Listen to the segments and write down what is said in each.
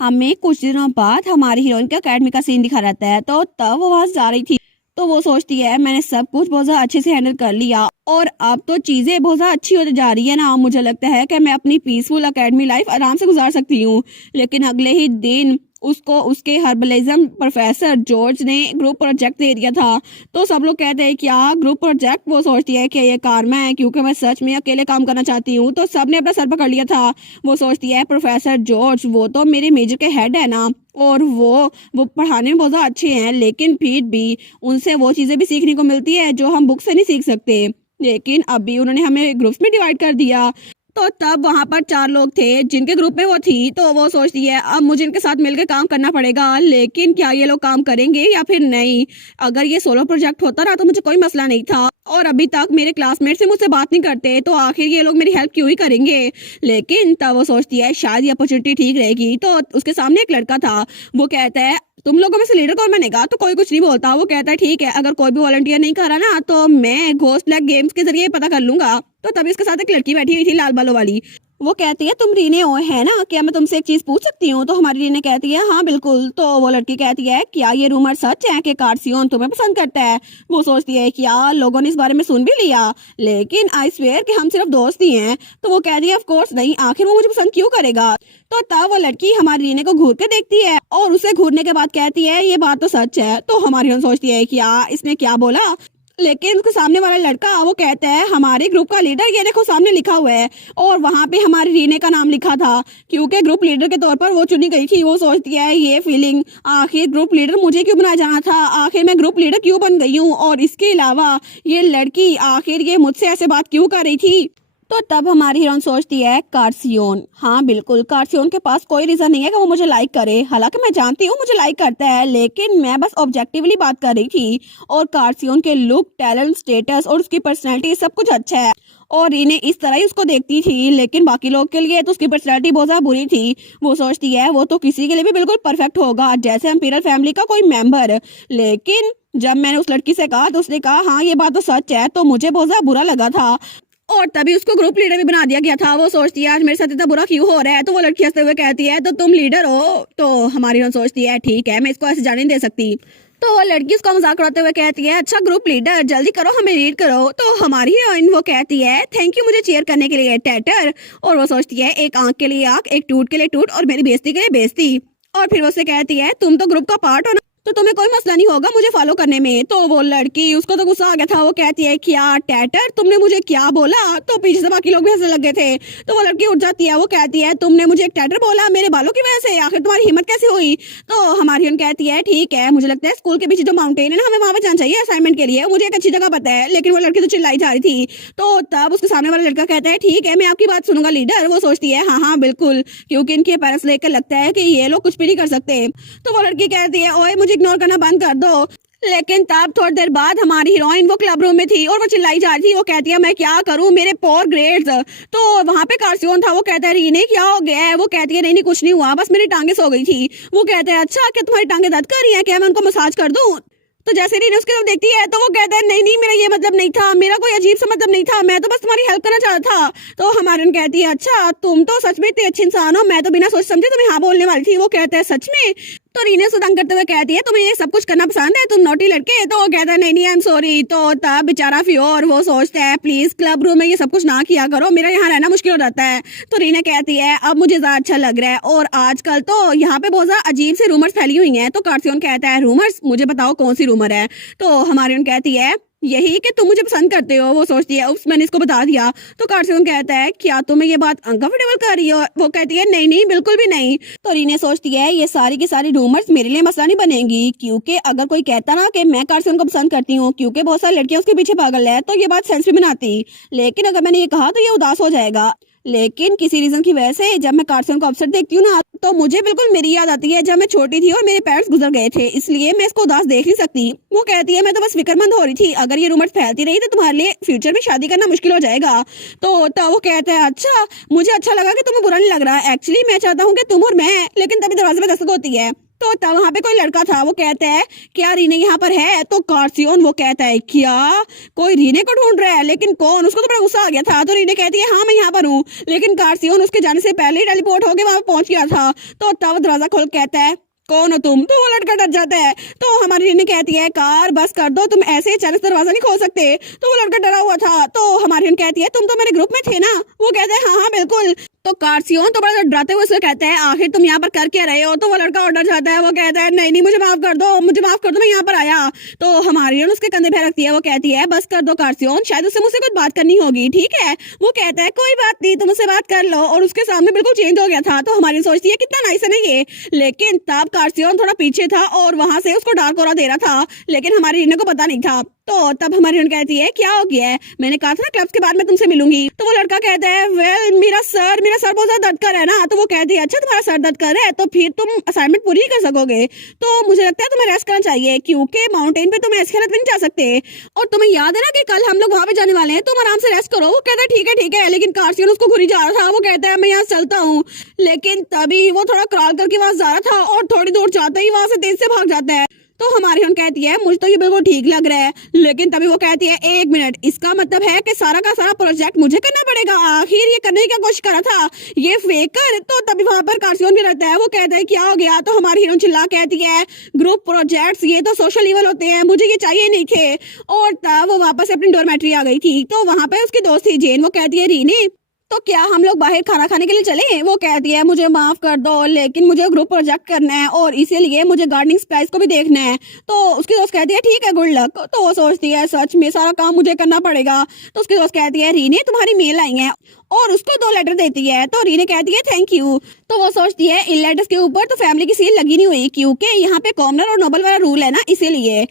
हमें कुछ दिनों बाद हमारी हीरोइन के अकेडमी का सीन दिखा रहता है। तो तब वो वहां जा रही थी तो वो सोचती है मैंने सब कुछ बहुत ज्यादा अच्छे से हैंडल कर लिया और अब तो चीजें बहुत ज्यादा अच्छी होती जा रही है ना। मुझे लगता है कि मैं अपनी पीसफुल अकेडमी लाइफ आराम से गुजार सकती हूँ। लेकिन अगले ही दिन उसको उसके हर्बलिज्म प्रोफेसर जॉर्ज ने ग्रुप प्रोजेक्ट दे दिया था। तो सब लोग कहते हैं क्या ग्रुप प्रोजेक्ट। वो सोचती है कि ये कारना है क्योंकि मैं सच में अकेले काम करना चाहती हूँ। तो सबने अपना सर पकड़ लिया था। वो सोचती है प्रोफेसर जॉर्ज वो तो मेरे मेजर के हेड है ना और वो पढ़ाने में बहुत ज्यादा अच्छे हैं, लेकिन फिर भी उनसे वो चीजें भी सीखने को मिलती है जो हम बुक से नहीं सीख सकते। लेकिन अभी उन्होंने हमें ग्रुप्स में डिवाइड कर दिया। तो तब वहां पर 4 लोग थे जिनके ग्रुप में वो थी। तो वो सोचती है अब मुझे इनके साथ मिलकर काम करना पड़ेगा, लेकिन क्या ये लोग काम करेंगे या फिर नहीं। अगर ये सोलो प्रोजेक्ट होता ना तो मुझे कोई मसला नहीं था और अभी तक मेरे क्लासमेट से मुझसे बात नहीं करते तो आखिर ये लोग मेरी हेल्प क्यों ही करेंगे। लेकिन तब वो सोचती है शायद ये अपॉर्चुनिटी ठीक रहेगी। तो उसके सामने एक लड़का था। वो कहता है तुम लोगों में से लीडर कौन बनेगा। तो कोई कुछ नहीं बोलता। वो कहता है ठीक है अगर कोई भी वॉलंटियर नहीं कर रहा ना तो मैं घोस्ट ब्लैक गेम्स के जरिए पता कर लूंगा। तो तभी इसके साथ एक लड़की बैठी हुई थी लाल बालों वाली। वो कहती है तुम रीने हो है ना, क्या मैं तुमसे एक चीज पूछ सकती हूँ। तो हमारी रीने कहती है हाँ बिल्कुल। तो वो लड़की कहती है क्या ये रूमर सच है कि कार्सियोन तुम्हें पसंद करता है। वो सोचती है कि यार लोगों ने इस बारे में सुन भी लिया, लेकिन आई स्वेयर कि हम सिर्फ दोस्त ही हैं। तो वो कहती है ऑफ कोर्स नहीं, आखिर वो मुझे पसंद क्यों करेगा। तो तब वो लड़की हमारी रीने को घूर के देखती है और उसे घूरने के बाद कहती है ये बात तो सच है। तो हमारी रीने सोचती है कि यार इसने क्या बोला, लेकिन उसके सामने वाला लड़का वो कहता है हमारे ग्रुप का लीडर ये देखो सामने लिखा हुआ है। और वहां पे हमारी रीने का नाम लिखा था क्योंकि ग्रुप लीडर के तौर पर वो चुनी गई थी। वो सोचती है ये फीलिंग, आखिर ग्रुप लीडर मुझे क्यों बनाया जाना था, आखिर मैं ग्रुप लीडर क्यों बन गई हूँ। और इसके अलावा ये लड़की आखिर ये मुझसे ऐसे बात क्यों कर रही थी। तो तब हमारी हीरोइन सोचती है कार्सियोन, हाँ बिल्कुल कार्सियोन के पास कोई रीजन नहीं है कि वो मुझे लाइक करे। हालांकि मैं जानती हूँ मुझे लाइक करता है, लेकिन मैं बस ऑब्जेक्टिवली बात कर रही थी। और कार्सियोन के लुक, टैलेंट, स्टेटस और उसकी पर्सनैलिटी सब कुछ अच्छा है और इन्हें इस तरह ही उसको देखती थी। लेकिन बाकी लोग के लिए तो उसकी पर्सनैलिटी बहुत ज्यादा बुरी थी। वो सोचती है वो तो किसी के लिए भी बिल्कुल परफेक्ट होगा जैसे इंपीरियल फैमिली का कोई मेंबर। लेकिन जब मैंने उस लड़की से कहा तो उसने कहा हाँ ये बात तो सच है। तो मुझे बहुत ज्यादा बुरा लगा था और तभी उसको ग्रुप लीडर भी बना दिया गया था। वो सोचती है आज मेरे साथ इतना बुरा क्यों हो रहा है। तो वो लड़की हंसते हुए कहती है तो तुम लीडर हो। तो हमारी हीरोइन सोचती है ठीक है मैं इसको ऐसे जाने नहीं दे सकती। तो वो लड़की उसका मजाक उड़ाते हुए कहती है अच्छा ग्रुप लीडर जल्दी करो हमें लीड करो। तो हमारी हीरोइन वो कहती है थैंक यू मुझे चीयर करने के लिए टैटर। और वो सोचती है एक आंख के लिए आंख, एक टूट के लिए टूट और मेरी बेइज्जती के लिए बेइज्जती। और फिर वो उससे कहती है तुम तो ग्रुप का पार्ट हो ना तो तुम्हें कोई मसला नहीं होगा मुझे फॉलो करने में। तो वो लड़की उसको तो गुस्सा आ गया था। वो कहती है क्या टैटर तुमने मुझे क्या बोला। तो पीछे से बाकी लोग भी हंसने लग गए थे। तो वो लड़की उठ जाती है। वो कहती है तुमने मुझे एक टैटर बोला मेरे बालों की वजह से, आखिर तुम्हारी हिम्मत कैसे हुई। तो हमारी उन कहती है ठीक है मुझे लगता है स्कूल के पीछे जो माउंटेन है ना हमें वहां पर जाना चाहिए असाइनमेंट के लिए, मुझे एक अच्छी जगह पता है। लेकिन वो लड़की तो चिल्लाई जा रही थी। तो तब उसके सामने वाला लड़का कहता है ठीक है मैं आपकी बात सुनूंगा लीडर। वो सोचती है हाँ हाँ बिल्कुल, क्योंकि इनके पेरेंट्स लेकर लगता है कि ये लोग कुछ भी नहीं कर सकते। तो वो लड़की कहती है ओए मुझे इग्नोर करना बंद कर दो। लेकिन तब थोड़ी देर बाद हमारी हीरोइन वो क्लब रूम में थी और वो चिल्लाई जा रही थी। वो कहती है मैं क्या करूं मेरे पोर ग्रेड्स। तो वहां पे कार्सियोन था। वो कहता है रीने क्या हो गया है। वो कहती है नहीं नहीं कुछ नहीं हुआ बस मेरी टांगे सो गई थी। वो कहता है अच्छा क्या तुम्हारी टांगे दर्द कर रही है, क्या मैं उनको मसाज कर दूं। तो जैसे रीने उसकी तरफ देखती है तो वो कहता है नहीं नहीं मेरा ये मतलब नहीं था, मेरा कोई अजीब सा मतलब नहीं था, मैं तो बस तुम्हारी हेल्प करना चाहता था। तो हमारी कहती है अच्छा तुम तो सच में इतने अच्छे इंसान हो, मैं तो बिना सोच समझे तुम्हें हाँ बोलने वाली थी। वो कहता है सच में। तो रीने से तंग करते हुए कहती है तुम्हें ये सब कुछ करना पसंद है, तुम नोटी लड़के। तो वो कहता है नहीं नहीं आई एम सॉरी। तो तब बेचारा फ्योर वो सोचता है प्लीज क्लब रूम में ये सब कुछ ना किया करो, मेरा यहाँ रहना मुश्किल हो जाता है। तो रीने कहती है अब मुझे ज्यादा अच्छा लग रहा है और आजकल तो यहाँ पे बहुत ज्यादा अजीब से रूमर्स फैली हुई हैं। तो कार्सियोन कहता है रूमर्स, मुझे बताओ कौन सी रूमर है। तो हमारी उन कहती है यही कि तुम मुझे पसंद करते हो। वो सोचती है उप्स मैंने इसको बता दिया। तो कार्सियोन कहता है क्या तुम्हें ये बात अनकंफर्टेबल कर रही हो। वो कहती है नहीं नहीं बिल्कुल भी नहीं। तो रीने सोचती है ये सारी की सारी रूमर्स मेरे लिए मसला नहीं बनेंगी, क्योंकि अगर कोई कहता ना कि मैं कार्सियोन को पसंद करती हूँ क्योंकि बहुत सारी लड़कियां उसके पीछे पागल है तो ये बात सेंस भी बनाती। लेकिन अगर मैंने ये कहा तो ये उदास हो जाएगा। लेकिन किसी रीजन की वजह से जब मैं कार्सियोन को अपसेट देखती हूँ ना तो मुझे बिल्कुल मेरी याद आती है जब मैं छोटी थी और मेरे पेरेंट्स गुजर गए थे, इसलिए मैं इसको उदास देख नहीं सकती। वो कहती है मैं तो बस फिक्रमंद हो रही थी, अगर ये रूमर्स फैलती रही तो तुम्हारे लिए फ्यूचर में शादी करना मुश्किल हो जाएगा। तो तब वो कहता है अच्छा मुझे अच्छा लगा कि तुम्हें बुरा नहीं लग रहा, एक्चुअली मैं चाहता हूँ कि तुम और मैं। लेकिन तभी दरवाजे में दस्तक होती है। तो तब वहाँ पे कोई लड़का था, वो कहता है क्या रीने यहाँ पर है? तो कार्सियोन वो कहता है क्या कोई रीने को ढूंढ रहा है, लेकिन कौन? उसको तो बड़ा गुस्सा आ गया था। तो रीने कहती है हाँ मैं यहाँ पर हूँ, लेकिन कार्सियोन उसके जाने से पहले ही टेलीपोर्ट होके वहां पहुंच गया था। तो तब दरवाजा खोल कहता है कौन हो तुम? तो वो लड़का डर जाता है। तो हमारी रीने कहती है कार बस कर दो, तुम ऐसे अचानक दरवाजा नहीं खोल सकते। तो वो लड़का डरा हुआ था। तो हमारी रीने कहती है तुम तो मेरे ग्रुप में थे ना? वो कहता है हाँ हाँ बिल्कुल। तो कार्सियोन तो बड़ा डराते हुए उससे कहता है आखिर तुम यहाँ पर कर क्या रहे हो? तो वो लड़का और डर जाता है। वो कहता है नहीं नहीं मुझे माफ कर दो, मुझे माफ कर दो, मैं यहाँ पर आया। तो हमारी उसके कंधे पे रखती है। वो कहती है बस कर दो कार्सियोन, शायद उससे मुझसे कुछ बात करनी होगी। ठीक है, वो कहता है कोई बात नहीं, तुम उससे बात कर लो। और उसके सामने बिल्कुल चेंज हो गया था। तो हमारी सोचती है कितना नाइस है ना ये। लेकिन तब कार्सियोन थोड़ा पीछे था और वहां से उसको डार्क ऑरा दे रहा था, लेकिन हमारी रीने को पता नहीं था। तो तब हमारी रीने कहती है क्या हो गया है? मैंने कहा था ना क्लब्स के बाद में तुमसे मिलूंगी। तो वो लड़का कहता है वेल मेरा सर बहुत ज्यादा दर्द कर रहा है ना। तो वो कहती है अच्छा तुम्हारा सर दर्द कर रहा है तो फिर तुम असाइनमेंट पूरी नहीं कर सकोगे। तो मुझे लगता है तुम्हें रेस्ट करना चाहिए, क्योंकि माउंटेन पे तुम ऐसी हालत में नहीं जा सकते। और तुम्हें याद है ना कि कल हम लोग वहां पे जाने वाले हैं, तुम आराम से रेस्ट करो। वो कहता है ठीक है। लेकिन कार्सियन उसको घुरी जा रहा था। वो कहता है मैं यहाँ चलता हूँ, लेकिन तभी वो थोड़ा क्रॉल करके वहां जा रहा था और थोड़ी दूर जाते ही वहां से तेज से भाग जाता है। तो हमारी हम कहती है मुझे तो ये बिल्कुल ठीक लग रहा है, लेकिन तभी वो कहती है एक मिनट, इसका मतलब है कि सारा का सारा प्रोजेक्ट मुझे करना पड़ेगा? आखिर ये करने की क्या कोशिश कर रहा था ये फेकर? तो तभी वहां पर कार्सियन भी रहता है। वो कहता है क्या हो गया? तो हमारी हीरोइन चिल्ला कहती है ग्रुप प्रोजेक्ट्स ये तो सोशल लेवल होते हैं, मुझे ये चाहिए नहीं थे। और तब वो वापस अपनी डोरमेट्री आ गई थी। तो वहां पर उसकी दोस्त थी जेन। वो कहती है रीने तो क्या हम लोग बाहर खाना खाने के लिए चले? वो कहती है मुझे माफ कर दो, लेकिन मुझे ग्रुप प्रोजेक्ट करना है और इसीलिए मुझे गार्डनिंग सप्लाईज को भी देखना है। तो उसकी दोस्त कहती है ठीक है गुड लक। तो वो सोचती है सच में सारा काम मुझे करना पड़ेगा। तो उसकी दोस्त कहती है रीने तुम्हारी मेल आई है, और उसको 2 लेटर देती है। तो रीने कहती है थैंक यू। तो वो सोचती है इन लेटर्स के ऊपर तो फैमिली की सील लगी नहीं हुई, क्योंकि यहाँ पे कॉमनर और नोबल वाला रूल है ना, इसीलिए।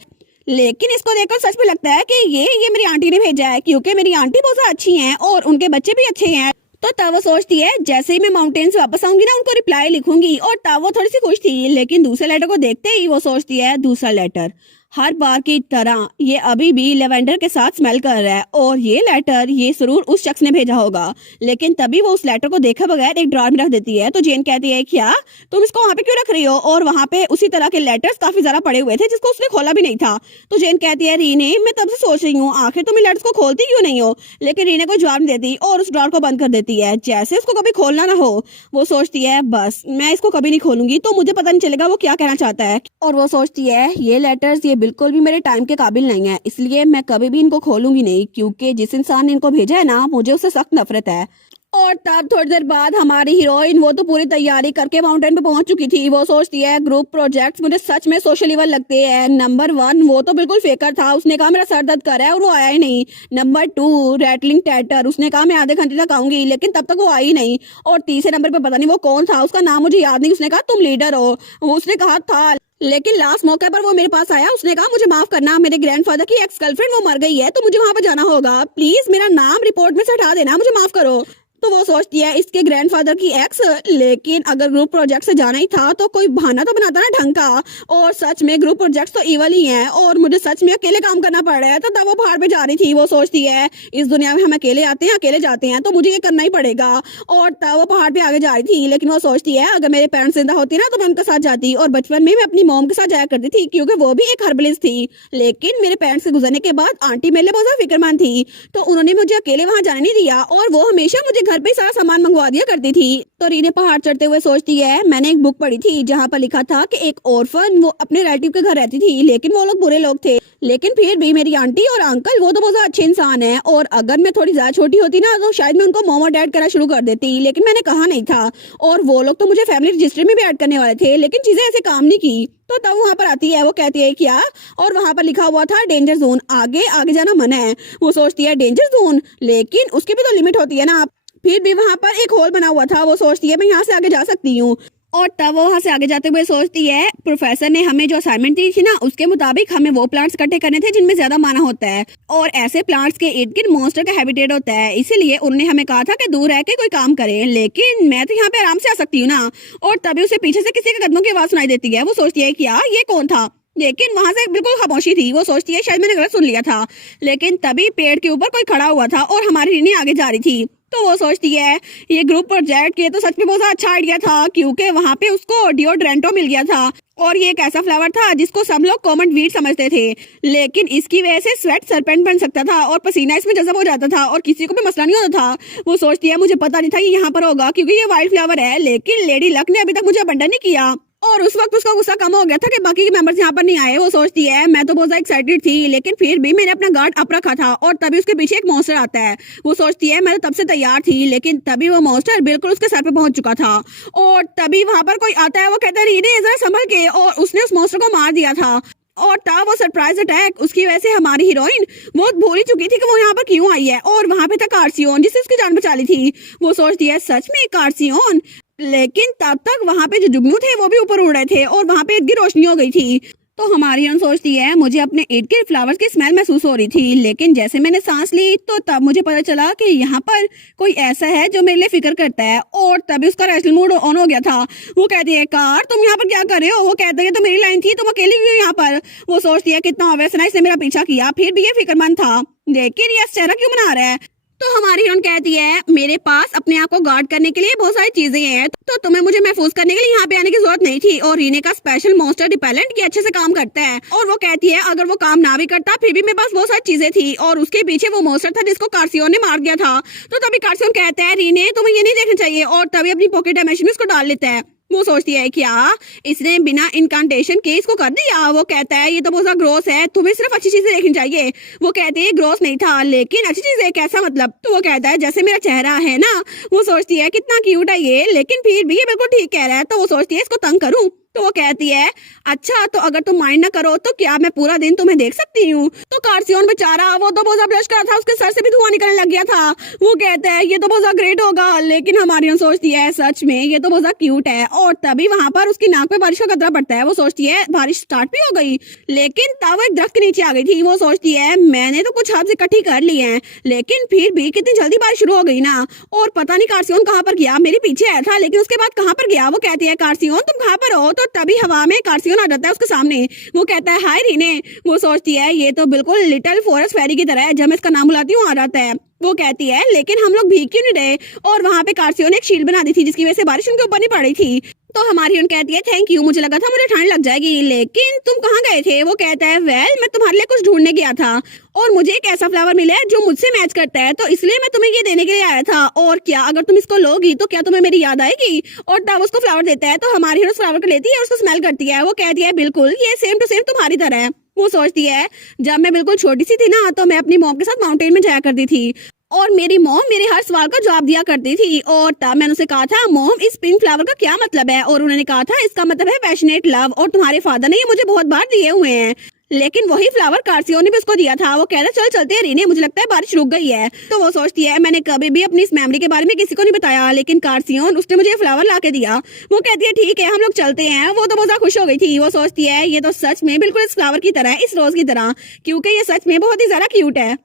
लेकिन इसको देखकर सच में लगता है कि ये मेरी आंटी ने भेजा है, क्योंकि मेरी आंटी बहुत अच्छी हैं और उनके बच्चे भी अच्छे हैं। तो तब वो सोचती है जैसे ही मैं माउंटेन से वापस आऊंगी ना उनको रिप्लाई लिखूंगी। और तब वो थोड़ी सी खुश थी, लेकिन दूसरे लेटर को देखते ही वो सोचती है दूसरा लेटर हर बार की तरह ये अभी भी लेवेंडर के साथ स्मेल कर रहा है, और ये लेटर ये जरूर उस शख्स ने भेजा होगा। लेकिन तभी वो उस लेटर को देखे बगैर एक ड्रॉर में रख देती है। तो जेन कहती है क्या तुम इसको वहां पे क्यों रख रही हो? और वहां पे उसी तरह के लेटर्स काफी ज्यादा पड़े हुए थे जिसको उसने खोला भी नहीं था। तो जेन कहती है रीने मैं तब से सोच रही हूँ आखिर तुम इन लेटर्स को खोलती क्यों नहीं हो? लेकिन रीने को जवाब नहीं देती और उस ड्रॉर को बंद कर देती है, जैसे उसको कभी खोलना ना हो। वो सोचती है बस मैं इसको कभी नहीं खोलूंगी, तो मुझे पता नहीं चलेगा वो क्या कहना चाहता है। और वो सोचती है ये लेटर्स ये बिल्कुल भी मेरे के काबिल नहीं है, इसलिए मैं कभी भी इनको खोलूंगी नहीं, क्योंकि जिस इंसान ने इनको भेजा है ना मुझे उससे सख्त नफरत है। और तब थोड़ी देर बाद हमारी हीरोइन वो तो पूरी तैयारी करके माउंटेन पे पहुंच चुकी थी। वो सोचती है ग्रुप प्रोजेक्ट्स मुझे सच में सोशल लेवल लगते हैं। नंबर 1 वो तो बिल्कुल फेकर था, उसने कहा मेरा सर दर्द कर रहा है और वो आया ही नहीं। नंबर 2 रैटलिंग टैटर, उसने कहा मैं आधे घंटे तक आऊंगी, लेकिन तब तक वो आई नहीं। और तीसरे नंबर पे पता नहीं वो कौन था, उसका नाम मुझे याद नहीं, उसने कहा तुम लीडर हो, वो उसने कहा था, लेकिन लास्ट मौके पर वो मेरे पास आया। उसने कहा मुझे माफ करना, मेरे ग्रैंडफादर की एक्स गर्लफ्रेंड वो मर गई है, तो मुझे वहां पर जाना होगा, प्लीज मेरा नाम रिपोर्ट में से हटा देना, मुझे माफ करो। तो वो सोचती है इसके ग्रैंडफादर की एक्स, लेकिन अगर ग्रुप प्रोजेक्ट से जाना ही था तो कोई बहाना तो बनाता ना ढंग का। और सच में ग्रुप प्रोजेक्ट तो इवल ही हैं और मुझे सच में अकेले काम करना पड़ रहा है। तो तब वो पहाड़ पे जा रही थी। वो सोचती है इस दुनिया में हम अकेले आते हैं अकेले जाते हैं, तो मुझे ये करना ही पड़ेगा। और तब वो पहाड़ पे आगे जा रही थी, लेकिन वो सोचती है अगर मेरे पेरेंट्स जिंदा होती ना तो मैं उनके साथ जाती। और बचपन में मैं अपनी मॉम के साथ जाया करती थी, क्योंकि वो भी एक हर्बलिस्ट थी। लेकिन मेरे पेरेंट्स के गुजरने के बाद आंटी मेरे लिए बहुत ज्यादा फिक्रमंद थी, तो उन्होंने मुझे अकेले वहां जाने नहीं दिया, और वो हमेशा मुझे घर पे सारा सामान मंगवा दिया करती थी। तो रीने पहाड़ चढ़ते हुए सोचती है मैंने एक बुक पढ़ी थी जहाँ पर लिखा था कि एक ऑर्फन वो अपने रिलेटिव के घर रहती थी, लेकिन वो लोग बुरे लोग थे, लेकिन फिर भी मेरी आंटी और अंकल वो तो बहुत अच्छे इंसान है। और अगर मैं थोड़ी ज्यादा छोटी होती ना तो शायद मैं उनको मॉम और डैड करना शुरू कर देती, लेकिन मैंने कहा नहीं था। और वो लोग तो मुझे फैमिली रजिस्ट्री में भी ऐड करने वाले थे, लेकिन चीजें ऐसे काम नहीं की। तो तब वहां पर आती है, वो कहती है क्या, और वहां पर लिखा हुआ था डेंजर जोन, आगे आगे जाना मना है। वो सोचती है डेंजर जोन, लेकिन उसकी भी तो लिमिट होती है ना। फिर भी वहां पर एक होल बना हुआ था। वो सोचती है मैं यहाँ से आगे जा सकती हूँ। और तब वो वहां से आगे जाते हुए सोचती है प्रोफेसर ने हमें जो असाइनमेंट दी थी ना उसके मुताबिक हमें वो प्लांट्स इकट्ठे करने थे जिनमें ज्यादा माना होता है, और ऐसे प्लांट्स के इर्द गिर्द मॉन्स्टर का हैबिटेट होता है, इसीलिए उन्होंने हमें कहा था कि दूर रह के कोई काम करे, लेकिन मैं तो यहाँ पे आराम से आ सकती हूँ ना। और तभी उसे पीछे से किसी के कदमों की आवाज सुनाई देती है। वो सोचती है क्या ये कौन था, लेकिन वहां से बिल्कुल खामोशी थी। वो सोचती है शायद मैंने गलत सुन लिया था, लेकिन तभी पेड़ के ऊपर कोई खड़ा हुआ था और हमारी रीनी आगे जा रही थी। तो वो सोचती है ये ग्रुप प्रोजेक्ट ये तो सच में बहुत अच्छा आइडिया था, क्योंकि वहां पे उसको डिओड्रेंटो मिल गया था और ये एक ऐसा फ्लावर था जिसको सब लोग कॉमन वीड समझते थे, लेकिन इसकी वजह से स्वेट सरपेंट बन सकता था और पसीना इसमें जज़ब हो जाता था और किसी को भी मसला नहीं होता था। वो सोचती है मुझे पता नहीं था ये यहाँ पर होगा क्योंकि ये वाइल्ड फ्लावर है, लेकिन लेडी लक ने अभी तक मुझे अबंडन नहीं किया और उस वक्त उसका गुस्सा कम हो गया था कि बाकी के मेंबर्स यहाँ पर नहीं आए। वो सोचती है मैं तो बहुत ज्यादा एक्साइटेड थी, लेकिन फिर भी मैंने अपना गार्ड अप रखा था और तभी उसके पीछे एक मॉन्स्टर आता है। वो सोचती है मैं तो तब से तैयार थी, लेकिन तभी वो मॉन्स्टर बिल्कुल उसके सर पे पहुंच चुका था और तभी वहां पर कोई आता है। वो कहता है रीने जरा संभल के, और उसने उस मॉन्स्टर को मार दिया था। और तब वो सरप्राइज अटैक उसकी वजह से हमारी हीरोइन बहुत भूल ही चुकी थी कि वो यहाँ पर क्यों आई है, और वहां पे था कार्सियोन जिससे उसकी जान बचा ली थी। वो सोचती है सच में कार्सियोन, लेकिन तब तक वहां पे जो जुगनू थे वो भी ऊपर उड़ रहे थे और वहां पे इतनी रोशनी हो गई थी। तो हमारी हीरोइन सोचती है मुझे अपने ईद के फ्लावर्स की स्मेल महसूस हो रही थी, लेकिन जैसे मैंने सांस ली तो तब मुझे पता चला कि यहाँ पर कोई ऐसा है जो मेरे लिए फिक्र करता है, और तभी उसका रैशनल मूड ऑन हो गया था। वो कहती है कार तुम यहाँ पर क्या कर रहे हो? वो कहते हैं तो मेरी लाइन थी, तुम अकेली भी हो यहाँ पर। वो सोचती है कितना ऑब्वियस ना, इसने मेरा पीछा किया फिर भी ये फिक्रमंद था, लेकिन ये चेहरा क्यों बना रहा है? तो हमारी हीरोइन कहती है मेरे पास अपने आप को गार्ड करने के लिए बहुत सारी चीजें हैं, तो तुम्हें मुझे महफूज करने के लिए यहाँ पे आने की जरूरत नहीं थी। और रीने का स्पेशल मॉन्स्टर रिपेलेंट ये अच्छे से काम करता है। और वो कहती है अगर वो काम ना भी करता फिर भी मेरे पास बहुत सारी चीजें थी, और उसके पीछे वो मॉन्स्टर था जिसको कार्सियोन ने मार दिया था। तो तभी कार्सियोन कहता है रीने तुम्हें ये नहीं देखना चाहिए, और तभी अपनी पॉकेट डायमेंशन में उसको डाल लेता है। वो सोचती है क्या इसने बिना इनकांटेशन के इसको कर दिया? वो कहता है ये तो बहुत ग्रोस है, तुम्हें सिर्फ अच्छी चीजें देखनी चाहिए। वो कहते हैं ग्रोस नहीं था, लेकिन अच्छी चीज है, कैसा मतलब? तो वो कहता है जैसे मेरा चेहरा है ना। वो सोचती है कितना क्यूट है ये, लेकिन फिर भी ये बिल्कुल ठीक कह रहा है। तो वो सोचती है इसको तंग करूं। तो वो कहती है अच्छा तो अगर तुम माइंड ना करो तो क्या मैं पूरा दिन तुम्हें देख सकती हूँ? तो कार्सियोन बेचारा वो तो बहुत ब्लश कर रहा था, उसके सर से भी धुआं निकलने लग गया था। वो कहता है ये तो बहुत ग्रेट होगा, लेकिन हमारी सोचती है सच में ये तो बहुत क्यूट है। और तभी वहां पर उसकी नाक पे बारिश का कतरा पड़ता है। वो सोचती है बारिश स्टार्ट भी हो गई, लेकिन तब वो एक दरख्त के नीचे आ गई थी। वो सोचती है मैंने तो कुछ हर्ब्स इकट्ठी कर लिए हैं, लेकिन फिर भी कितनी जल्दी बारिश शुरू हो गई ना। और पता नहीं कार्सियोन कहाँ पर गया, मेरे पीछे आया था लेकिन उसके बाद कहाँ पर गया? वो कहती है कार्सियोन तुम कहाँ पर हो? तो तभी हवा में कार्सियोन आ जाता है उसके सामने। वो कहता है हाय रीने। वो सोचती है ये तो बिल्कुल लिटिल फॉरेस्ट फेरी की तरह है, जब मैं इसका नाम बुलाती हूँ आ जाता है। वो कहती है लेकिन हम लोग भीग क्यों नहीं रहे? और वहां पे कार्सियोन ने एक शील्ड बना दी थी जिसकी वजह से बारिश उनके ऊपर नहीं पड़ी थी। तो हमारी हीरोइन कहती है थैंक यू, मुझे लगा था मुझे ठंड लग जाएगी, लेकिन तुम कहाँ गए थे? वो कहता है वेल मैं तुम्हारे लिए कुछ ढूंढने गया था और मुझे एक ऐसा फ्लावर मिला है जो मुझसे मैच करता है, तो इसलिए मैं तुम्हें ये देने के लिए आया था। और क्या अगर तुम इसको लोगी तो क्या तुम्हें मेरी याद आएगी? और तब उसको फ्लावर देता है। तो हमारी हीरोइन फ्लावर को लेती है और उसको स्मेल करती है। वो कहती है बिल्कुल ये सेम टू सेम तुम्हारी तरह है। वो सोचती है जब मैं बिल्कुल छोटी सी थी ना तो मैं अपनी मॉम के साथ माउंटेन में जाया करती थी और मेरी मॉम मेरे हर सवाल का जवाब दिया करती थी। और तब मैंने उसे कहा था मॉम इस पिंक फ्लावर का क्या मतलब है? और उन्होंने कहा था इसका मतलब है पैशनेट लव, और तुम्हारे फादर ने ये मुझे बहुत बार दिए हुए हैं। लेकिन वही फ्लावर कार्सियोन ने भी उसको दिया था। वो कह रहा चल चलते हैं रीने, मुझे लगता है बारिश रुक गई है। तो वो सोचती है मैंने कभी भी अपनी इस मेमोरी के बारे में किसी को नहीं बताया, लेकिन कार्सियोन उसने मुझे फ्लावर ला के दिया। वो कहती है ठीक है हम लोग चलते हैं। वो तो बहुत खुश हो गई थी। वो सोचती है ये तो सच में बिल्कुल इस फ्लावर की तरह है, इस रोज की तरह, क्योंकि ये सच में बहुत ही ज्यादा क्यूट है।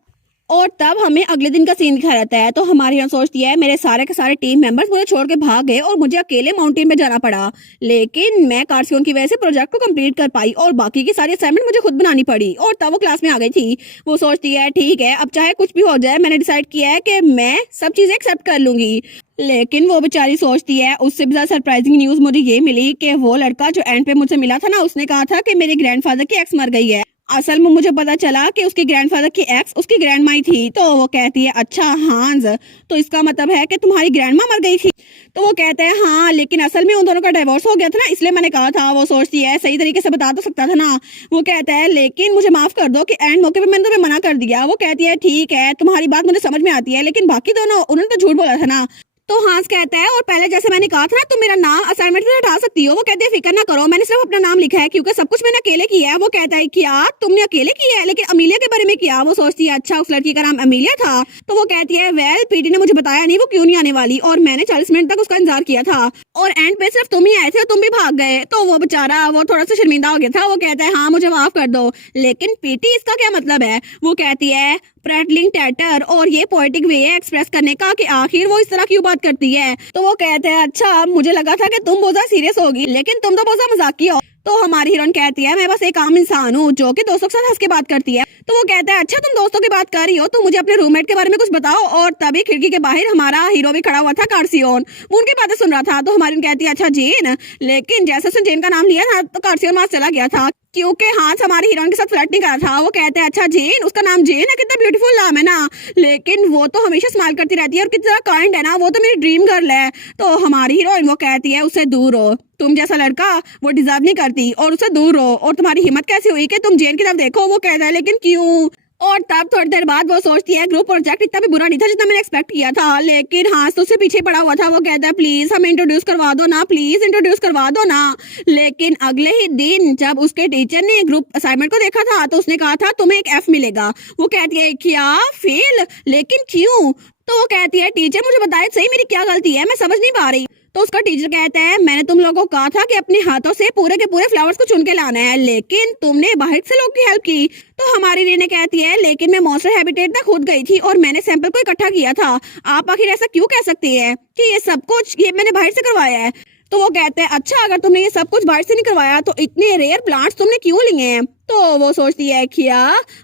और तब हमें अगले दिन का सीन दिखाया जाता है। तो हमारी यहाँ सोचती है मेरे सारे के सारे टीम मेंबर्स मुझे छोड़ के भाग गए और मुझे अकेले माउंटेन पे जाना पड़ा, लेकिन मैं कार्सियोन की वजह से प्रोजेक्ट को कंप्लीट कर पाई और बाकी की सारी असाइनमेंट मुझे खुद बनानी पड़ी। और तब वो क्लास में आ गई थी। वो सोचती है ठीक है अब चाहे कुछ भी हो जाए, मैंने डिसाइड किया है कि मैं सब चीजें एक्सेप्ट कर लूंगी। लेकिन वो बेचारी सोचती है उससे भी ज्यादा सरप्राइजिंग न्यूज मुझे ये मिली कि वो लड़का जो एंड पे मुझे मिला था ना, उसने कहा था कि मेरे ग्रैंडफादर की एक्स मर गई है। असल में मुझे पता चला कि उसके ग्रैंडफादर की एक्स उसकी ग्रैंड माई थी। तो वो कहती है अच्छा हांस, तो इसका मतलब है कि तुम्हारी ग्रैंड माँ मर गई थी? तो वो कहता है हाँ, लेकिन असल में उन दोनों का डिवोर्स हो गया था ना, इसलिए मैंने कहा था। वो सोचती है सही तरीके से बता तो सकता था ना। वो कहता है लेकिन मुझे माफ कर दो कि एंड मौके पे मैंने तुम्हें मना कर दिया। वो कहती है ठीक है तुम्हारी बात मुझे समझ में आती है, लेकिन बाकी दोनों उन्होंने तो झूठ बोला था ना। तो हांस कहता है और पहले जैसे मैंने कहा था ना तुम मेरा नाम असाइनमेंट में हटा सकती हो। वो कहते हैं फिक्र ना करो, मैंने सिर्फ अपना नाम लिखा है क्योंकि सब कुछ मैंने अकेले किया है। वो कहता है क्या तुमने अकेले किया है, लेकिन अमीलिया के बारे में किया? वो सोचती है अच्छा उस लड़की का नाम अमीलिया था। तो वो कहती है वेल पीटी ने मुझे बताया नहीं वो क्यों नहीं आने वाली, और मैंने 40 मिनट तक उसका इंतजार किया था और एंड पे सिर्फ तुम ही आए थे और तुम भी भाग गए। तो वो बेचारा वो थोड़ा सा शर्मिंदा हो गया था। वो कहता है हाँ मुझे माफ कर दो, लेकिन पीटी इसका क्या मतलब है? वो कहती है प्रेटलिंग टैटर, और ये पोएटिक वे है एक्सप्रेस करने का कि आखिर वो इस तरह क्यों बात करती है। तो वो कहते हैं अच्छा मुझे लगा था कि तुम बहुत ज्यादा सीरियस होगी, लेकिन तुम तो बहुत ज्यादा मजाकी हो। तो हमारी हीरोइन कहती है मैं बस एक आम इंसान हूँ जो कि दोस्तों के साथ हंस के बात करती है। तो वो कहता है अच्छा तुम दोस्तों की बात कर रही हो तो मुझे अपने रूममेट के बारे में कुछ बताओ। और तभी खिड़की के बाहर हमारा हीरो भी खड़ा हुआ था, कार्सियोन। वो उनकी बातें सुन रहा था। तो हमारी कहती है अच्छा जेन, लेकिन जैसे उसने जेन का नाम लिया ना तो कार्सियोन वहां चला गया था, क्योंकि हांस हमारी हीरोइन के साथ फ्लर्ट नहीं करा था। वो कहते हैं अच्छा जेन, उसका नाम जेन है, कितना ब्यूटीफुल नाम है ना, लेकिन वो तो हमेशा स्माइल करती रहती है और कितना काइंड है ना, वो तो मेरी ड्रीम गर्ल है। तो हमारी हीरोइन वो कहती है उससे दूर हो, तुम जैसा लड़का वो डिजर्व नहीं करती और उससे दूर हो। और तुम्हारी हिम्मत कैसे हुई कि तुम जेन की तरफ देखो। वो कहता है लेकिन क्यों। और तब थोड़ी देर बाद वो सोचती है ग्रुप प्रोजेक्ट इतना भी बुरा नहीं था जितना मैंने एक्सपेक्ट किया था, लेकिन हाँ तो उससे पीछे पड़ा हुआ था। वो कहता है प्लीज हमें इंट्रोड्यूस करवा दो ना, प्लीज इंट्रोड्यूस करवा दो ना। लेकिन अगले ही दिन जब उसके टीचर ने ग्रुप असाइनमेंट को देखा था तो उसने कहा था तुम्हें एक F मिलेगा। वो कहती है क्या फेल, लेकिन क्यों। तो वो कहती है टीचर मुझे बताए सही मेरी क्या गलती है, मैं समझ नहीं पा रही। तो उसका टीचर कहता है मैंने तुम लोगों को कहा था कि अपने हाथों से पूरे के पूरे फ्लावर्स को चुन के लाना है, लेकिन तुमने बाहर से लोग की हेल्प की। तो हमारी रीने कहती है लेकिन मैं मॉन्स्टर हैबिटेट तक खुद गई थी और मैंने सैंपल को इकट्ठा किया था। आप आखिर ऐसा क्यों कह सकती है कि ये सब कुछ ये मैंने बाहर से करवाया है। तो वो कहते हैं अच्छा अगर तुमने ये सब कुछ बाहर से नहीं करवाया तो इतने रेयर प्लांट्स तुमने क्यों लिए हैं। तो वो सोचती है क्या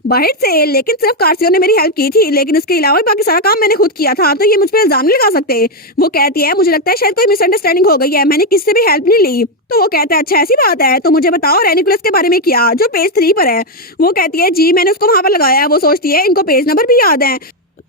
बाहर से, लेकिन सिर्फ कार्सियोन ने मेरी हेल्प की थी, लेकिन उसके अलावा बाकी सारा काम मैंने खुद किया था, तो ये मुझ पर इल्जाम नहीं लगा सकते। वो कहती है मुझे लगता है शायद कोई मिसअंडरस्टैंडिंग हो गई है, मैंने किससे भी हेल्प नहीं ली। तो वो कहता है अच्छा ऐसी बात है तो मुझे बताओ रेनिकुलस के बारे में क्या, जो पेज 3 पर है। वो कहती है जी मैंने उसको वहां पर लगाया। वो सोचती है इनको पेज नंबर भी याद है।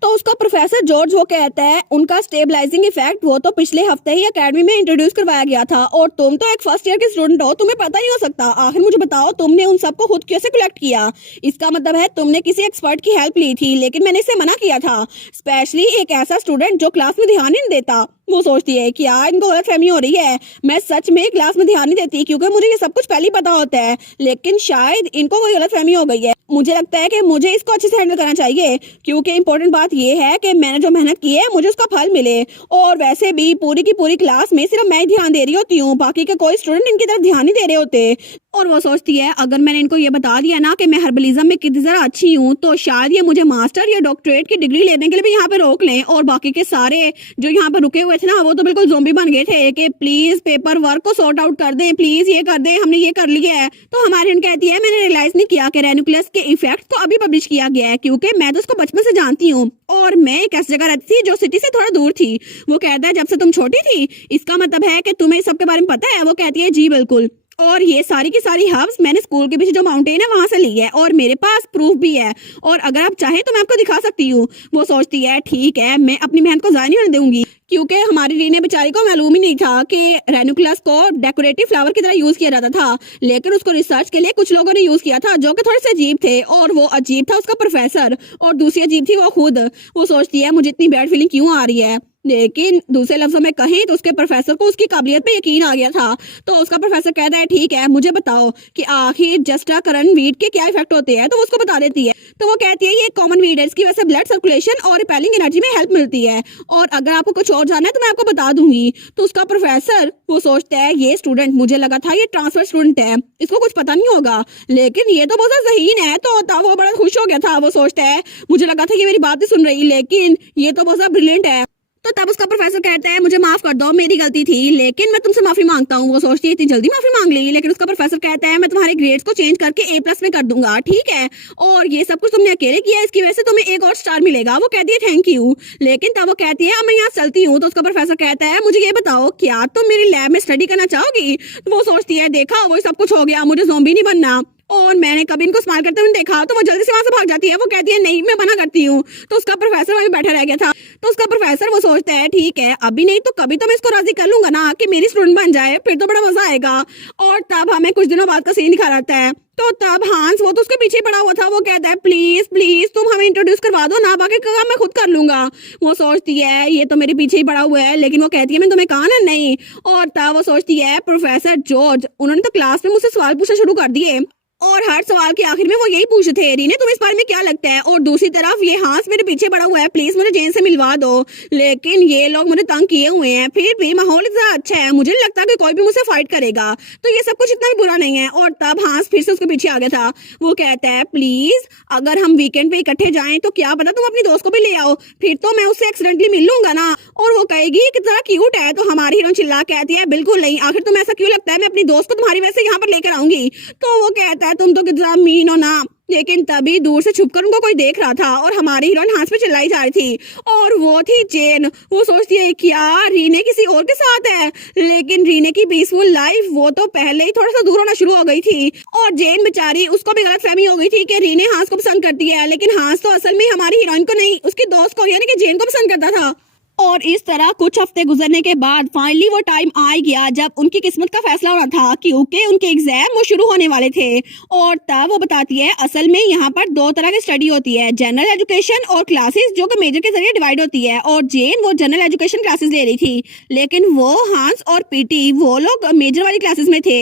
तो उसका प्रोफेसर जॉर्ज वो कहता है उनका स्टेबलाइजिंग इफेक्ट वो तो पिछले हफ्ते ही एकेडमी में इंट्रोड्यूस करवाया गया था और तुम तो एक फर्स्ट ईयर के स्टूडेंट हो, तुम्हें पता नहीं हो सकता। आखिर मुझे बताओ तुमने उन सबको खुद कैसे कलेक्ट किया। इसका मतलब है तुमने किसी एक्सपर्ट की हेल्प ली थी, लेकिन मैंने इसे मना किया था, स्पेशली एक ऐसा स्टूडेंट जो क्लास में ध्यान ही नहीं देता। वो सोचती है कि यार इनको गलतफहमी हो रही है, मैं सच में क्लास में ध्यान नहीं देती क्योंकि मुझे ये सब कुछ पहले ही पता होता है, लेकिन शायद इनको कोई गलतफहमी हो गई है। मुझे लगता है कि मुझे इसको अच्छे से हैंडल करना चाहिए क्योंकि इंपॉर्टेंट बात ये है कि मैंने जो मेहनत की है मुझे उसका फल मिले। और वैसे भी पूरी की पूरी क्लास में सिर्फ मैं ही ध्यान दे रही होती हूँ, बाकी के कोई स्टूडेंट इनकी तरफ ध्यान नहीं दे रहे होते। और वो सोचती है अगर मैंने इनको ये बता दिया ना कि मैं हर्बलिज्म में कितनी ज़्यादा अच्छी हूँ तो शायद ये मुझे मास्टर या डॉक्टरेट की डिग्री लेने के लिए भी यहाँ पे रोक लें। और बाकी के सारे जो यहाँ पर रुके हुए थे ना वो तो बिल्कुल ज़ोंबी बन गए थे कि प्लीज पेपर वर्क को सॉर्ट आउट कर दें, प्लीज ये कर दें, हमने ये कर लिया है। तो हमारी उन कहती है मैंने रियलाइज नहीं किया कि रेनिकुलस के इफेक्ट को अभी पब्लिश किया गया है क्योंकि मैं तो उसको बचपन से जानती हूँ और मैं एक ऐसी जगह रहती थी जो सिटी से थोड़ा दूर थी। वो कहता है जब से तुम छोटी थी, इसका मतलब है कि तुम्हें सबके बारे में पता है। वो कहती है जी बिल्कुल, और ये सारी की सारी हर्ब्स मैंने स्कूल के पीछे जो माउंटेन है वहां से ली है और मेरे पास प्रूफ भी है और अगर आप चाहें तो मैं आपको दिखा सकती हूँ। वो सोचती है ठीक है मैं अपनी मेहनत को जाया नहीं होने दूंगी क्योंकि हमारी रीने बेचारी को मालूम ही नहीं था कि रेनुकुलस को डेकोरेटिव फ्लावर की तरह यूज किया जाता था, लेकिन उसको रिसर्च के लिए कुछ लोगों ने यूज किया था जो कि थोड़े से अजीब थे। और वो अजीब था उसका प्रोफेसर और दूसरी अजीब थी वो खुद। वो सोचती है मुझे इतनी बैड फीलिंग क्यों आ रही है, लेकिन दूसरे लफ्जों में कहें तो उसके प्रोफेसर को उसकी काबिलियत पे यकीन आ गया था। तो उसका प्रोफेसर कहता है ठीक है मुझे बताओ कि आखिर जस्टा करन वीट के क्या इफेक्ट होते हैं। तो वो उसको बता देती है। तो वो कहती है ये कॉमन वीड है, इसकी वजह से ब्लड सर्कुलेशन और रिपेलिंग एनर्जी में हेल्प मिलती है और अगर आपको कुछ और जानना है तो मैं आपको बता दूंगी। तो उसका प्रोफेसर वो सोचता है ये स्टूडेंट मुझे लगा था ये ट्रांसफर स्टूडेंट है, इसको कुछ पता नहीं होगा, लेकिन ये तो बहुत ज़हीन है। तो वो बड़ा खुश हो गया था। वो सोचता है मुझे लगा था ये मेरी बात नहीं सुन रही, लेकिन ये तो बहुत ब्रिलियंट है। तो तब उसका प्रोफेसर कहता है मुझे माफ कर दो मेरी गलती थी, लेकिन मैं तुमसे माफी मांगता हूँ। वो सोचती है इतनी जल्दी माफी मांग ली, लेकिन उसका प्रोफेसर कहता है मैं तुम्हारे ग्रेड्स को चेंज करके A+ में कर दूंगा, ठीक है, और ये सब कुछ तुमने अकेले किया इसकी वजह से तुम्हें एक और स्टार मिलेगा। वो कहती है थैंक यू, लेकिन तब वो कहती है अब मैं यहाँ चलती हूँ। तो उसका प्रोफेसर कहता है मुझे ये बताओ क्या तुम मेरी लैब में स्टडी करना चाहोगी। तो वो सोचती है देखा वो सब कुछ हो गया, मुझे ज़ॉम्बी नहीं बनना और मैंने कभी इनको स्माइल करते हुए देखा। तो वो जल्दी से वहां से भाग जाती है। वो कहती है नहीं मैं मना करती हूँ। तो उसका प्रोफेसर वहीं बैठा रह गया था। तो उसका प्रोफेसर वो सोचता है ठीक है अभी नहीं तो कभी तो मैं इसको राजी कर लूंगा ना कि मेरी स्टूडेंट बन जाए, फिर तो बड़ा मजा आएगा। और तब हमें कुछ दिनों बाद का सीन दिखा रहता है। तो तब हांस वो तो उसके पीछे पड़ा हुआ था। वो कहता है प्लीज प्लीज तुम हमें इंट्रोड्यूस करवा दो ना, बाकी का काम मैं खुद कर लूंगा। वो सोचती है ये तो मेरे पीछे ही पड़ा हुआ है, लेकिन वो कहती है मैंने तुम्हें कहा ना नहीं। और तब वो सोचती है प्रोफेसर जॉर्ज उन्होंने तो क्लास में मुझसे सवाल पूछना शुरू कर दिए और हर सवाल के आखिर में वो यही पूछते थे रीने तुम्हें इस बारे में क्या लगता है। और दूसरी तरफ ये हांस मेरे पीछे पड़ा हुआ है, प्लीज मुझे जेन से मिलवा दो, लेकिन ये लोग मुझे तंग किए हुए हैं। फिर भी माहौल इतना अच्छा है, मुझे नहीं लगता कि कोई भी मुझसे फाइट करेगा, तो ये सब कुछ इतना भी बुरा नहीं है। और तब हांस फिर से उसके पीछे आ गया था। वो कहता है प्लीज अगर हम वीकेंड पे इकट्ठे जाएं तो क्या पता तुम अपनी दोस्त को भी ले आओ, फिर तो मैं उससे एक्सीडेंटली मिल लूंगा ना। और वो कहेगी कितना क्यूट है। तो हमारी हीरोइन चिल्ला कहती है बिल्कुल नहीं, आखिर तुम्हें ऐसा क्यों लगता है मैं अपनी दोस्त को तुम्हारी वजह से यहाँ पर लेकर आऊंगी। तो वो कहता है है तुम तो कितना मीन हो ना। लेकिन तभी दूर से छुपकर उनको कोई देख रहा था और हमारी हीरोइन हाथ पे चिल्लाई जा रही थी और वो थी जेन। वो सोचती है क्या रीने किसी और के साथ है, लेकिन रीने की पीसफुल लाइफ वो तो पहले ही थोड़ा सा दूर होना शुरू हो गई थी और जेन बेचारी उसको भी गलतफहमी हो गई थी कि रीने हांस को पसंद करती है, लेकिन हांस तो असल में हमारी हीरोइन को नहीं उसकी दोस्त को यानी कि जेन को पसंद करता था। और इस तरह कुछ हफ्ते गुजरने के बाद फाइनली वो टाइम आ गया जब उनकी किस्मत का फैसला होना था क्योंकि उनके एग्जाम वो शुरू होने वाले थे। और तब वो बताती है असल में यहाँ पर दो तरह की स्टडी होती है, जनरल एजुकेशन और क्लासेस जो कि मेजर के जरिए डिवाइड होती है। और जेन वो जनरल एजुकेशन क्लासेस ले रही थी, लेकिन वो हांस और पीटी वो लोग मेजर वाली क्लासेस में थे।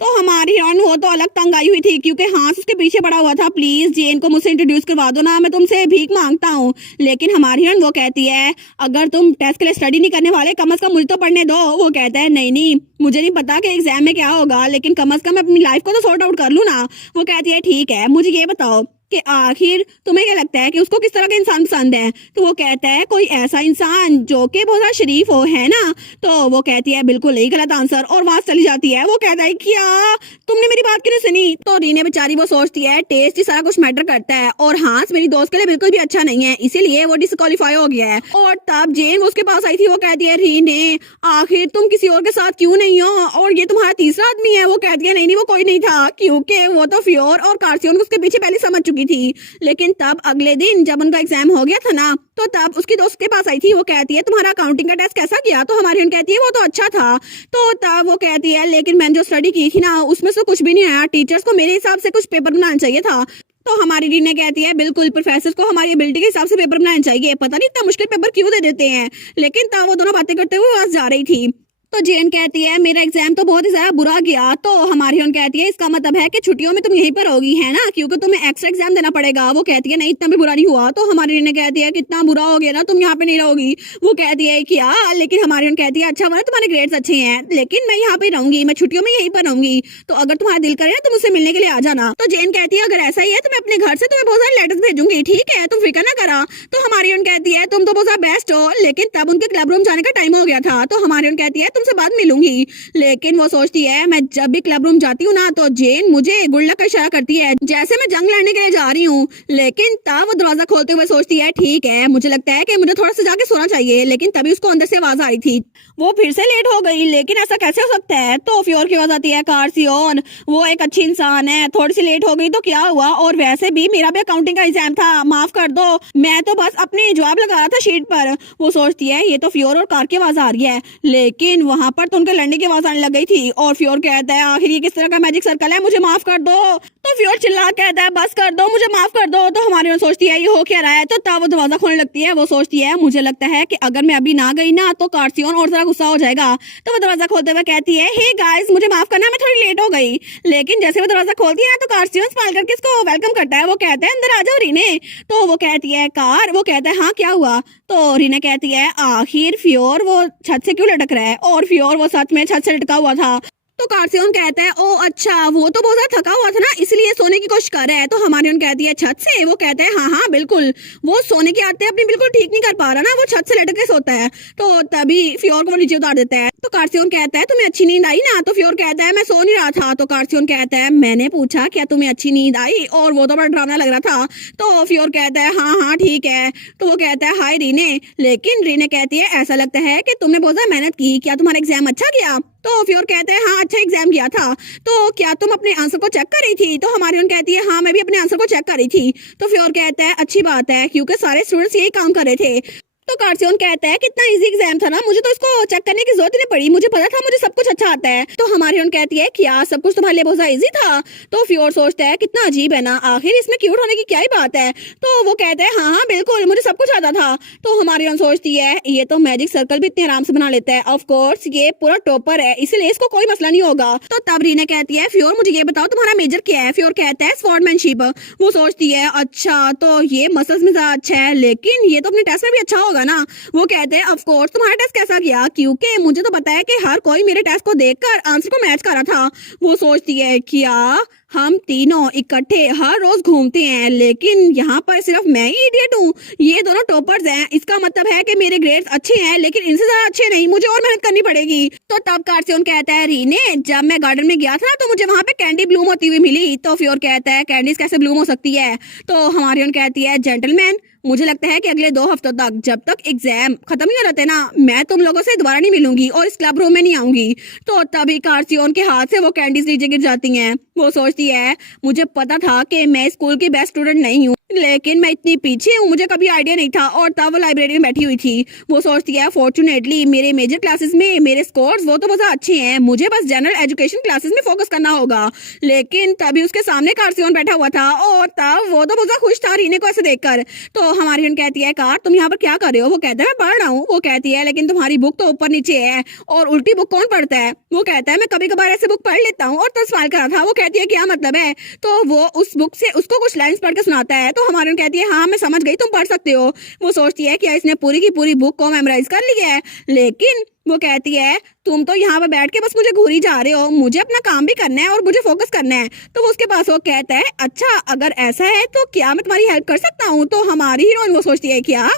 तो हमारी हीरोइन वो तो अलग तंग आई हुई थी क्योंकि हांस उसके पीछे पड़ा हुआ था, प्लीज जेन को मुझसे इंट्रोड्यूस करवा दो ना, मैं तुमसे भीख मांगता हूँ। लेकिन हमारी हीरोइन वो कहती है अगर तुम टेस्ट के लिए स्टडी नहीं करने वाले कम से कम मुझे तो पढ़ने दो। वो कहता है नहीं नहीं मुझे नहीं पता कि एग्जाम में क्या होगा, लेकिन कम से कम अपनी लाइफ को तो सॉर्ट आउट कर लूँ ना। वो कहती है ठीक है मुझे ये बताओ कि आखिर तुम्हें क्या लगता है कि उसको किस तरह का इंसान पसंद है। तो वो कहता है कोई ऐसा इंसान जो कि बहुत ज्यादा शरीफ हो, है ना। तो वो कहती है बिल्कुल नहीं, गलत आंसर, और वहां चली जाती है। वो कहता है क्या तुमने मेरी बात क्यों नहीं सुनी। तो रीने बेचारी वो सोचती है टेस्ट ही सारा कुछ मैटर करता है और हांस मेरी दोस्त के लिए बिल्कुल भी अच्छा नहीं है, इसीलिए वो डिस्क्वालीफाई हो गया है। और तब जेन उसके पास आई थी, वो कहती है रीने आखिर तुम किसी और के साथ क्यों नहीं हो और ये तुम्हारा तीसरा आदमी है। वो कहती है नहीं नहीं वो कोई नहीं था क्योंकि वो तो फ्योर और कार्सियन उसके पीछे पहले समझ चुकी थी। लेकिन तब अगले दिन जब उनका एग्जाम हो गया था ना, तो तब उसकी दोस्त के पास आई थी। वो कहती है तुम्हारा अकाउंटिंग का टेस्ट कैसा गया। तो हमारी उन कहती है वो तो अच्छा था। तो तब वो कहती है लेकिन मैंने जो स्टडी की थी ना उसमें से कुछ भी नहीं आया, टीचर्स को मेरे हिसाब से कुछ पेपर बनाना चाहिए था। तो हमारी रीना कहती है बिल्कुल प्रोफेसर को हमारी एबिलिटी के हिसाब से पेपर बनाना चाहिए, पता नहीं इतना मुश्किल पेपर क्यों दे देते हैं। लेकिन तब वो दोनों बातें करते हुए वहां जा रही थी। तो जेन कहती है मेरा एग्जाम तो बहुत ही ज्यादा बुरा गया। तो हमारी उन कहती है इसका मतलब है कि छुट्टियों में तुम यहीं पर होगी, है ना, क्योंकि तुम्हें एक्स्ट्रा एग्जाम देना पड़ेगा। वो कहती है नहीं इतना भी बुरा नहीं हुआ। तो हमारी रीना कहती है कितना बुरा हो गया ना, तुम यहाँ पे नहीं रहोगी। वो कहती है क्या, लेकिन हमारी उन कहती है अच्छा तुम्हारे ग्रेड्स अच्छे हैं लेकिन मैं यहाँ पे रहूंगी, मैं छुट्टियों में यहीं पर रहूंगी, तो अगर तुम्हारा दिल करे तो मुझसे मिलने के लिए आ जाना। तो जेन कहती है अगर ऐसा ही है तो मैं अपने घर से तुम्हें बहुत सारे लेटर्स भेजूंगी, ठीक है, तुम फिक्र ना करा। तो हमारी उन कहती है तुम तो बहुत ज्यादा बेस्ट हो। लेकिन तब उनके क्लब रूम जाने का टाइम हो गया था। तो हमारी उन कहती है तुमसे बाद मिलूंगी। लेकिन वो सोचती है मैं जब भी क्लब रूम जाती हूँ ना तो जेन मुझे गुड लक का इशारा करती है जैसे मैं जंग लड़ने के लिए जा रही हूँ। लेकिन तब वो दरवाजा खोलते हुए सोचती है ठीक है मुझे लगता है कि मुझे थोड़ा सा जाके सोना चाहिए। लेकिन तभी उसको अंदर से आवाज आ रही थी, वो फिर से लेट हो गई। लेकिन ऐसा कैसे हो सकता है। तो फ्योर की आवाज आती है कार्सियन वो एक अच्छी इंसान है, थोड़ी सी लेट हो गई तो क्या हुआ, और वैसे भी मेरा भी अकाउंटिंग का एग्जाम था, माफ कर दो, मैं तो बस अपने जवाब लगा रहा था शीट पर। वो सोचती है ये तो फ्योर और कार की आवाज आ रही है, लेकिन वहां पर तो उनके लड़ने की आवाज आने लग गई थी। और फ्योर कहता है आखिर ये किस तरह का मैजिक सर्कल है, मुझे माफ कर दो। तो फ्योर चिल्ला कहता है बस कर दो, मुझे माफ कर दो। तो हमारी सोचती है ये हो क्या रहा है। तो तब वो दरवाजा खोलने लगती है। वो सोचती है मुझे लगता है कि अगर मैं अभी ना गई ना तो कार्सियन और ज्यादा गुस्सा हो जाएगा। तो वो दरवाजा खोलते हुए कहती है हे गाइस मुझे माफ करना मैं थोड़ी लेट हो गई। लेकिन जैसे वो दरवाजा खोलती है ना तो कार्सियन स्माइल करके इसको वेलकम करता है। वो कहता है अंदर आ जाओ रीने। तो वो कहती है कार, वो कहता है हाँ क्या हुआ। तो रीना कहती है आखिर फ्योर वो छत से क्यों लटक रहा है, और फ्योर वो सच में छत से लटका हुआ था। तो कार्सियन कहता है ओ अच्छा वो तो बहुत ज्यादा थका हुआ था ना इसलिए सोने की कोशिश कर रहा है। तो हमारी उन कहती है छत से। वो कहता है हाँ हाँ बिल्कुल, वो सोने की आदतें अपनी बिल्कुल ठीक नहीं कर पा रहा ना, वो छत से लटक के सोता है। तो तभी फ्योर को वो नीचे उतार देता है। तो कार्सियन कहता है तुम्हें अच्छी नींद आई ना। तो फ्योर कहता है मैं सो नहीं रहा था। तो कार्सियन कहता है मैंने पूछा क्या तुम्हें अच्छी नींद आई, और वो तो बड़ा डरावना लग रहा था। तो फ्योर कहता है हाँ हाँ ठीक है। तो वो कहता है हाय रीने। लेकिन रीने कहती है ऐसा लगता है कि तुमने बहुत ज्यादा मेहनत की, क्या तुम्हारा एग्जाम अच्छा गया। तो फ्योर कहता है हाँ अच्छा एग्जाम किया था। तो क्या तुम अपने आंसर को चेक कर रही थी। तो हमारी उन कहती है हाँ मैं भी अपने आंसर को चेक कर रही थी। तो फ्योर कहता है अच्छी बात है क्योंकि सारे स्टूडेंट्स यही काम कर रहे थे। तो कार्सियन कहता है कितना इजी एग्जाम था ना, मुझे तो इसको चेक करने की जरूरत नहीं पड़ी, मुझे पता था मुझे सब कुछ अच्छा आता है। तो हमारी उन कहती है क्या सब कुछ तुम्हारे लिए बहुत ज्यादा इजी था। तो फ्योर सोचता है कितना अजीब है ना, आखिर इसमें क्यूट होने की क्या ही बात है। तो वो कहता है हाँ हाँ बिल्कुल मुझे सब कुछ आता था। तो हमारी उन सोचती है ये तो मैजिक सर्कल भी इतने आराम से बना लेता है, ऑफ कोर्स ये पूरा टॉपर है इसलिए इसको कोई मसला नहीं होगा। तो तब रीना कहती है फ्योर मुझे ये बताओ तुम्हारा मेजर क्या है। फ्योर कहता है स्वॉर्डमैनशिप। वो सोचती है अच्छा तो ये मसल्स में ज्यादा अच्छा है, लेकिन ये तो अपने टेस्ट में भी अच्छा होगा ना। वो कहते हैं ऑफ कोर्स तुम्हारा टेस्ट कैसा गया, क्योंकि मुझे तो पता है कि हर कोई मेरे टेस्ट को देखकर आंसर को मैच कर रहा था। वो सोचती है क्या हम तीनों इकट्ठे हर रोज घूमते हैं, लेकिन यहाँ पर सिर्फ मैं ही इडियट हूँ। ये दोनों टॉपर्स हैं, इसका मतलब है कि मेरे ग्रेड्स अच्छे हैं, लेकिन इनसे ज्यादा अच्छे नहीं, मुझे और मेहनत करनी पड़ेगी। तो तब कार्सियन कहता है, रीने जब मैं गार्डन में गया था तो मुझे वहाँ पे कैंडी ब्लूम होती हुई मिली। तो फ्योर कहता है, कैंडीज कैसे ब्लूम हो सकती है? तो हमारियन कहती है, जेंटलमैन मुझे लगता है कि अगले 2 हफ्तों तक, जब तक एग्जाम खत्म नहीं हो जाते ना, मैं तुम लोगों से दोबारा नहीं मिलूंगी और इस क्लब रूम में नहीं आऊंगी। तो तभी कार्सियन के हाथ से वो कैंडीज नीचे गिर जाती हैं। वो सोचती है, मुझे पता था कि मैं स्कूल की बेस्ट स्टूडेंट नहीं हूँ, लेकिन मैं इतनी पीछे हूँ, मुझे कभी आइडिया नहीं था। और तब वो लाइब्रेरी में बैठी हुई थी। वो सोचती है, फॉर्चुनेटली मेरे मेजर क्लासेस में मेरे स्कोर्स वो तो बहुत अच्छे हैं, मुझे बस जनरल एजुकेशन क्लासेस में फोकस करना होगा। लेकिन तभी उसके सामने कार्सियन बैठा हुआ था और तब वो तो बहुत खुश था रीने को ऐसे देखकर। तो हमारी बहन कहती है, कार तुम यहाँ पर क्या कर रहे हो? वो कहता है, मैं पढ़ रहा हूँ। वो कहती है, लेकिन तुम्हारी बुक तो ऊपर नीचे है और उल्टी बुक कौन पढ़ता है? वो कहता है, मैं कभी कभार ऐसे बुक पढ़ लेता हूँ। और तो सवाल करा था। वो कहती है, क्या मतलब है? तो वो उस बुक से उसको कुछ लाइंस पढ़ के सुनाता है। तो हमारी बहन कहती है, हाँ मैं समझ गई, तुम पढ़ सकते हो। वो सोचती है कि इसने पूरी की पूरी बुक को मेमोराइज कर लिया है, लेकिन वो कहती है, तुम तो यहाँ पर बैठ के बस मुझे घूरी जा रहे हो, मुझे अपना काम भी करना है और मुझे फोकस करना है। तो वो उसके पास वो कहता है, अच्छा अगर ऐसा है तो क्या मैं तुम्हारी हेल्प कर सकता हूँ? तो हमारी हीरोइन वो सोचती है, क्या?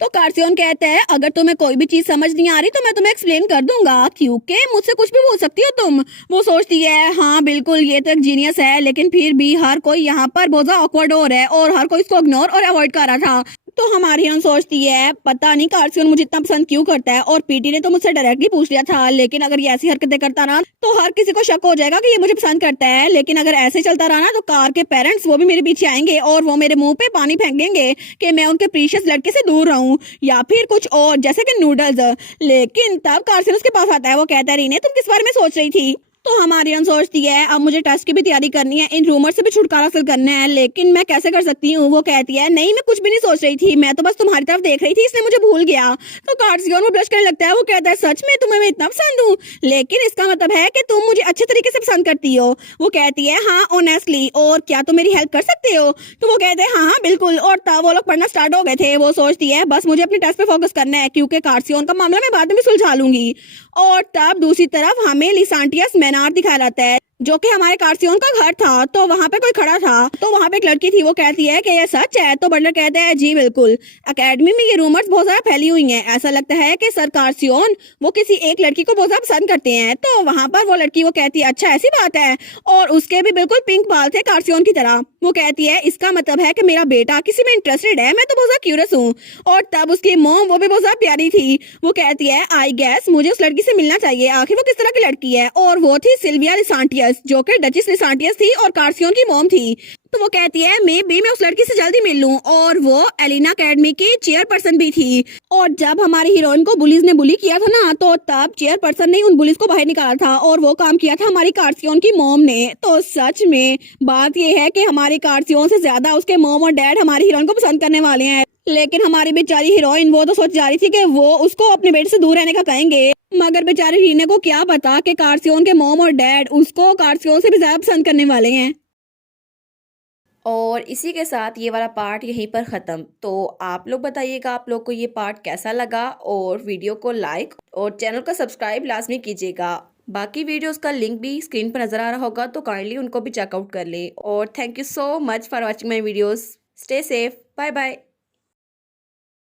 तो कार्सियन कहता है, अगर तुम्हें कोई भी चीज समझ नहीं आ रही तो मैं तुम्हें एक्सप्लेन कर दूंगा, क्योंकि मुझसे कुछ भी बोल सकती हो तुम। वो सोचती है, हाँ बिल्कुल ये तो एक जीनियस है, लेकिन फिर भी हर कोई यहाँ पर बहुत ज्यादा ऑकवर्ड हो रहा है और हर कोई इसको इग्नोर और अवॉइड कर रहा था। तो हमारी हम सोचती है, पता नहीं कार्सियन मुझे इतना पसंद क्यों करता है, और पीटी ने तो मुझसे डायरेक्टली पूछ लिया था, लेकिन अगर ये ऐसी हरकतें करता रहा तो हर किसी को शक हो जाएगा कि ये मुझे पसंद करता है। लेकिन अगर ऐसे चलता रहा ना तो कार के पेरेंट्स वो भी मेरे पीछे आएंगे और वो मेरे मुंह पे पानी फेंकेंगे कि मैं उनके प्रीशियस लड़के से दूर रहूं, या फिर कुछ और जैसे कि नूडल्स। लेकिन तब कार्सियन उसके पास आता है। वो कहता है, रीने तुम किस बारे में सोच रही थी? तो हमारी अन सोचती है, अब मुझे टेस्ट की भी तैयारी करनी है, इन रूमर से भी छुटकारा हासिल करना है, लेकिन मैं कैसे कर सकती हूँ? वो कहती है, नहीं मैं कुछ भी नहीं सोच रही थी, मैं तो बस तुम्हारी तरफ देख रही थी, इसलिए मुझे भूल गया। तो कार्सियन वो ब्लश करने लगता है। वो कहता है, सच में तुम्हें मैं इतना पसंद हूँ? लेकिन इसका मतलब है कि तुम मुझे अच्छे तरीके से पसंद करती हो। वो कहती है, हाँ ऑनेस्टली, और क्या तुम मेरी हेल्प कर सकते हो? तो वो कहते हैं, हाँ हाँ बिल्कुल। और तब वो लोग पढ़ना स्टार्ट हो गए थे। वो सोचती है, बस मुझे अपने टेस्ट पे फोकस करना है, क्योंकि कार्सियन का मामला मैं बाद में भी सुलझा लूंगी। और तब दूसरी तरफ हमें लिसांटियस मेनार दिखाया जाता है, जो कि हमारे कार्सियन का घर था। तो वहाँ पे कोई खड़ा था, तो वहाँ पे एक लड़की थी। वो कहती है कि यह सच है? तो बटलर कहता है, जी बिल्कुल, एकेडमी में ये रूमर्स बहुत ज्यादा फैली हुई हैं, ऐसा लगता है कि सर कार्सियन वो किसी एक लड़की को बहुत ज्यादा पसंद करते हैं। तो वहाँ पर वो लड़की वो कहती है, अच्छा ऐसी बात है? और उसके भी बिल्कुल पिंक बाल थे कार्सियन की तरह। वो कहती है, इसका मतलब है कि मेरा बेटा किसी में इंटरेस्टेड है, मैं तो बहुत ज्यादा क्यूरियस हूँ। और तब उसकी मॉम वो भी बहुत ज्यादा प्यारी थी। वो कहती है, आई गेस मुझे उस लड़की से मिलना चाहिए, आखिर वो किस तरह की लड़की है? और वो थी सिल्विया लिसांटियस, जो कि डचिस लिसांटियस थी और कार्सियन की मॉम थी। तो वो कहती है, मैं उस लड़की से जल्दी मिल लूं, और वो एलिना अकेडमी की चेयरपर्सन भी थी। और जब हमारी हीरोइन को बुलीज ने बुली किया था ना, तो तब चेयरपर्सन ने उन बुलीज को बाहर निकाला था, और वो काम किया था हमारी कार्सियन की मॉम ने। तो सच में बात यह है कि हमारी कार्सियन से ज्यादा उसके मॉम और डैड हमारी हीरोइन को पसंद करने वाले हैं। लेकिन हमारी बेचारी हीरोइन वो तो सोच जा रही थी कि वो उसको अपने बेटे से दूर रहने का कहेंगे, मगर बेचारी रीने को क्या पता कि कार्सियन के मॉम और डैड उसको कार्सियन से भी ज्यादा पसंद करने वाले हैं। और इसी के साथ ये वाला पार्ट यहीं पर ख़त्म। तो आप लोग बताइएगा आप लोग को ये पार्ट कैसा लगा, और वीडियो को लाइक और चैनल को सब्सक्राइब लाजमी कीजिएगा। बाकी वीडियोस का लिंक भी स्क्रीन पर नज़र आ रहा होगा, तो काइंडली उनको भी चेकआउट कर लें। और thank you so much for watching my videos. Stay safe, bye bye.